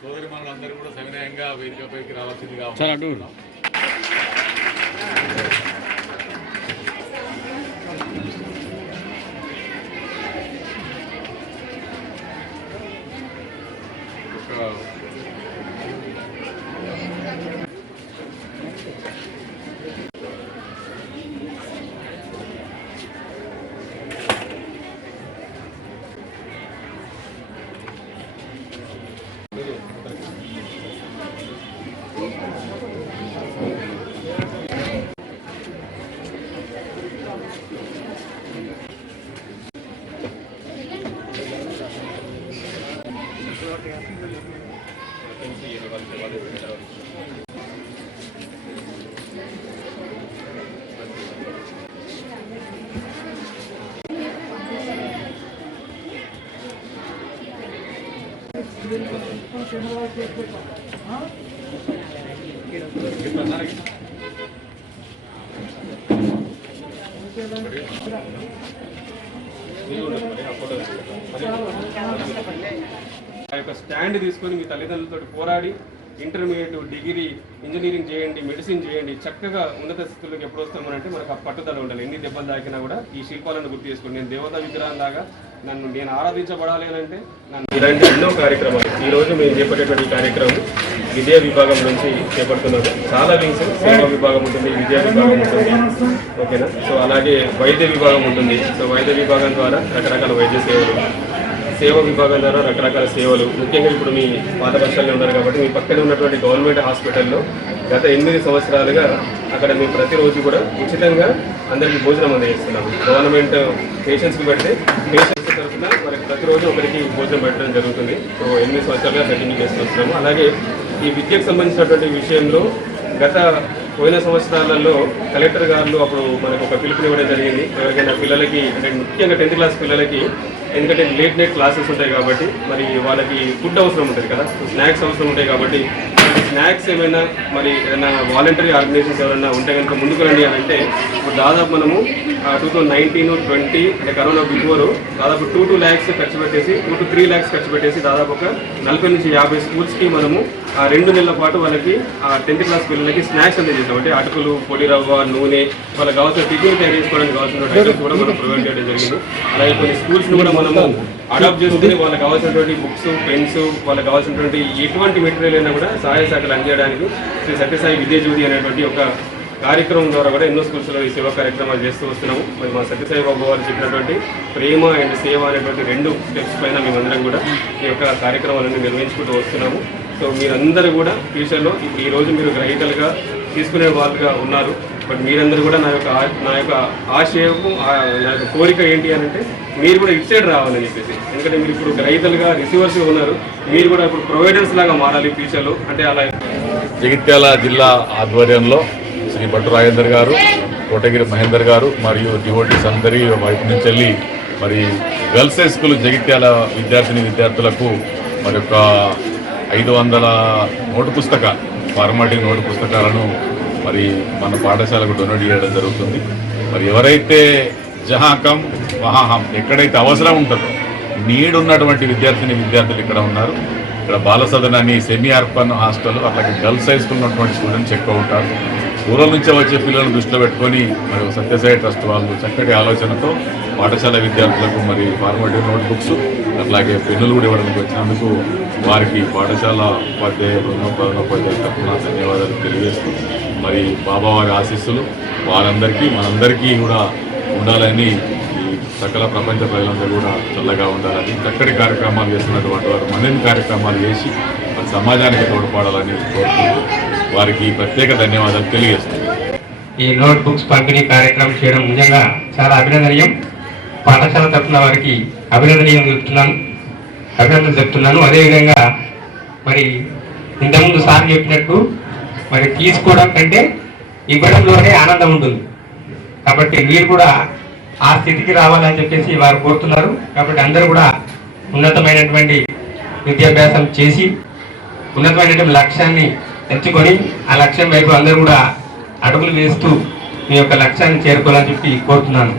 సోదరి మనులందరూ కూడా సవినయంగా వేదికపైకి రావాల్సిందిగా స్టాండ్ తీసుకొని మీ తల్లిదండ్రులతో పోరాడి ఇంటర్మీడియట్, డిగ్రీ, ఇంజనీరింగ్ చేయండి, మెడిసిన్ చేయండి, చక్కగా ఉన్నత స్థితిలోకి ఎప్పుడు వస్తామనంటే మనకు ఆ పట్టుదల ఉండాలి. ఎన్ని దెబ్బలు తాకినా కూడా ఈ శిల్పాలను గుర్తు చేసుకోండి. నేను దేవతా విగ్రహం లాగా నేను ఆరాధించబడాలి అని అంటే ఇలాంటి ఎన్నో కార్యక్రమాలు ఈరోజు మేము చేపట్టేటువంటి కార్యక్రమం విద్యా విభాగం నుంచి చేపడుతున్నారు. చాలా వింగ్స్, సేవా విభాగం ఉంటుంది, విద్యా విభాగం ఉంటుంది, ఓకేనా. సో అలాగే వైద్య విభాగం ఉంటుంది. సో వైద్య విభాగం ద్వారా రకరకాల వైద్య సేవలు, సేవా విభాగం ద్వారా రకరకాల సేవలు. ముఖ్యంగా ఇప్పుడు మీ పాత బస్టాల్లో ఉన్నారు కాబట్టి మీ పక్కనే ఉన్నటువంటి గవర్నమెంట్ హాస్పిటల్లో గత 8 సంవత్సరాలుగా అక్కడ మేము ప్రతిరోజు కూడా ఉచితంగా అందరికీ భోజనం అందజేస్తున్నాము. గవర్నమెంట్ పేషెంట్స్కి పెడితే పేషెంట్స్ తరఫున మనకి ప్రతిరోజు ఒకరికి భోజనం పెట్టడం జరుగుతుంది. సో 8 సంవత్సరాలుగా కంటిన్యూ చేస్తూ వస్తున్నాము. అలాగే ఈ విద్యకు సంబంధించినటువంటి విషయంలో గత పోయిన సంవత్సరాలలో కలెక్టర్ గారు అప్పుడు మనకు ఒక పిలుపునివ్వడం జరిగింది. ఎవరికైనా పిల్లలకి అంటే ముఖ్యంగా 10th క్లాస్ పిల్లలకి, ఎందుకంటే లేట్ నైట్ క్లాసెస్ ఉంటాయి కాబట్టి మరి వాళ్ళకి ఫుడ్ అవసరం ఉంటుంది కదా, స్నాక్స్ అవసరం ఉంటాయి కాబట్టి స్నాక్స్ ఏమైనా మరి ఏదైనా వాలంటరీ ఆర్గనైజేషన్స్ ఎవరైనా ఉంటే కనుక ముందుకు రండి అని అంటే ఇప్పుడు దాదాపు మనము 2019-20 అంటే కరోనా బిఫోర్ దాదాపు 2 lakhs ఖర్చు పెట్టేసి 2 to 3 lakhs ఖర్చు పెట్టేసి దాదాపు ఒక 40 నుంచి 50 స్కూల్స్కి మనము 2 నెలల పాటు వాళ్ళకి 10th క్లాస్ పిల్లలకి స్నాక్స్ అందజేసాం. అంటే అటుకులు, పొడి రవ్వ, నూనె, వాళ్ళకి కావాల్సిన టిఫిన్ తయారు చేసుకోవడానికి కావాల్సిన ఐటమ్స్ కూడా మనం ప్రొవైడ్ చేయడం జరిగింది. అలాగే కొన్ని స్కూల్స్ని కూడా మనము అడాప్ట్ చేసుకుని వాళ్ళకి కావాల్సినటువంటి బుక్స్, పెన్స్, వాళ్ళకి కావాల్సినటువంటి ఎటువంటి మెటీరియల్ అయినా కూడా సహాయ శాఖలు అందజేయడానికి శ్రీ సత్యసాయి విద్యాజ్యోతి అనేటువంటి ఒక కార్యక్రమం ద్వారా కూడా ఎన్నో స్కూల్స్లో ఈ సేవా కార్యక్రమాలు చేస్తూ వస్తున్నాము. మరి మా సత్యసాయి బాబు వారు చెప్పినటువంటి ప్రేమ అండ్ సేవ అనేటువంటి 2 స్టెప్స్ పైన మేమందరం కూడా ఈ యొక్క కార్యక్రమాలను నిర్వహించుకుంటూ వస్తున్నాము. సో మీరందరూ కూడా ఫ్యూచర్లో ఇప్పుడు ఈరోజు మీరు గ్రహీతలుగా తీసుకునే వాళ్ళుగా ఉన్నారు. బట్ మీరందరూ కూడా నా యొక్క ఆశయం, నా యొక్క కోరిక ఏంటి అని అంటే మీరు కూడా ఇటు సైడ్ రావాలని చెప్పేసి. ఎందుకంటే మీరు ఇప్పుడు గ్రహీతలుగా, రిసీవర్స్గా ఉన్నారు, మీరు కూడా ఇప్పుడు ప్రొవైడర్స్ లాగా మారాలి ఫ్యూచర్లో. అంటే అలా జగిత్యాల జిల్లా ఆధ్వర్యంలో శ్రీ భట్టు రాజేందర్ గారు, కోటగిరి మహేందర్ గారు మరియు డివోటీస్ అందరి వైపు నుంచి వెళ్ళి మరి గర్ల్స్ హై స్కూల్ జగిత్యాల విద్యార్థులకు మరి ఒక 500 నోటు పుస్తకాలు, ఫార్మాటివ్ నోటు పుస్తకాలను మరి మన పాఠశాలకు డొనేట్ చేయడం జరుగుతుంది. మరి ఎవరైతే జహాకం వహాహం, ఎక్కడైతే అవసరం ఉంటుందో నీడ్ ఉన్నటువంటి విద్యార్థులు ఇక్కడ ఉన్నారు. ఇక్కడ బాలసదన్ అని సెమీ అర్బన్ హాస్టల్, అట్లాగే గర్ల్స్ హై స్కూల్ ఉన్నటువంటి స్టూడెంట్స్ ఎక్కువ ఉంటారు. దూరం నుంచే వచ్చే పిల్లలను దృష్టిలో పెట్టుకొని మరి సత్యసాయి ట్రస్ట్ వాళ్ళు చక్కటి ఆలోచనతో పాఠశాల విద్యార్థులకు మరి ఫార్మాటివ్ నోట్బుక్స్ అట్లాగే పెన్నులు కూడా ఇవ్వడానికి వచ్చినందుకు వారికి పాఠశాల ప్రధానోపాధ్యాయుల తరఫున ధన్యవాదాలు తెలియజేస్తూ మరి బాబావారి ఆశీస్సులు వారందరికీ మనందరికీ కూడా ఉండాలని, ఈ సకల ప్రపంచ ప్రజలందరూ కూడా చల్లగా ఉండాలని, చక్కటి కార్యక్రమాలు చేస్తున్నటువంటి వారు మరిన్ని కార్యక్రమాలు చేసి మన సమాజానికి తోడ్పడాలని కోరుకుంటూ వారికి ప్రత్యేక ధన్యవాదాలు తెలియజేస్తున్నాను. ఈ నోట్ బుక్స్ పంపిణీ కార్యక్రమం చేయడం నిజంగా చాలా అభినందనీయం. పాఠశాల తరఫున వారికి అభినందనలు చెప్తున్నాను. అదేవిధంగా మరి ఇంతకుముందు సార్ చెప్పినట్టు మరి తీసుకోవడం కంటే ఇవ్వడంలోనే ఆనందం ఉంటుంది. కాబట్టి మీరు కూడా ఆ స్థితికి రావాలని చెప్పేసి వారు కోరుతున్నారు. కాబట్టి అందరూ కూడా ఉన్నతమైనటువంటి విద్యాభ్యాసం చేసి ఉన్నతమైనటువంటి లక్ష్యాన్ని తెచ్చుకొని ఆ లక్ష్యం వైపు అందరూ కూడా అడుగులు వేస్తూ మీ యొక్క లక్ష్యాన్ని చేరుకోవాలని చెప్పి కోరుతున్నాను.